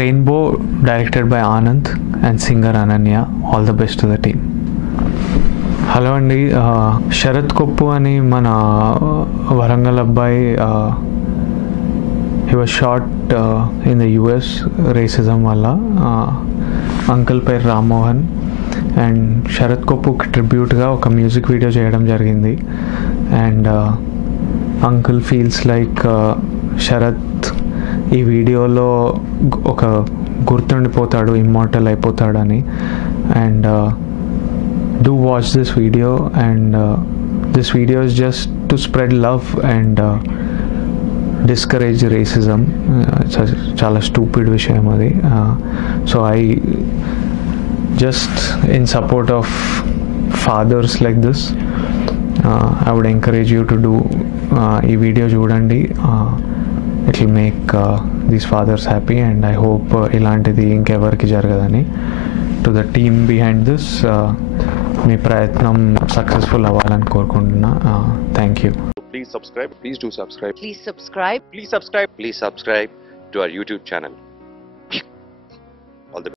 Rainbow, directed by Anand and singer Ananya. All the best to the team. Hello అండి, శరత్ కొప్పు అని మన వరంగల్ అబ్బాయి, he was shot in the US racism వల్ల. Uncle పేరు Rammohan. And Sharath కొప్పుకి ట్రిబ్యూట్గా ఒక మ్యూజిక్ వీడియో చేయడం జరిగింది. And uncle feels like Sharath ఈ వీడియోలో ఒక గుర్తుండిపోతాడు, ఇమ్మోర్టల్ అయిపోతాడని. And do watch this video, and this video is just to spread love and discourage racism. It's a chala stupid vishayam adi. So I just in support of fathers like this, I would encourage you to do ee video chudandi. It will make these fathers happy, and I hope ilantidi inkevariki jaragadani. To the team behind this, మీ ప్రయత్నం సక్సెస్ఫుల్ అవ్వాలని కోరుకుంటున్నా. Thank you. Please subscribe. Please do subscribe. Please subscribe. Please subscribe. Please subscribe to our YouTube channel.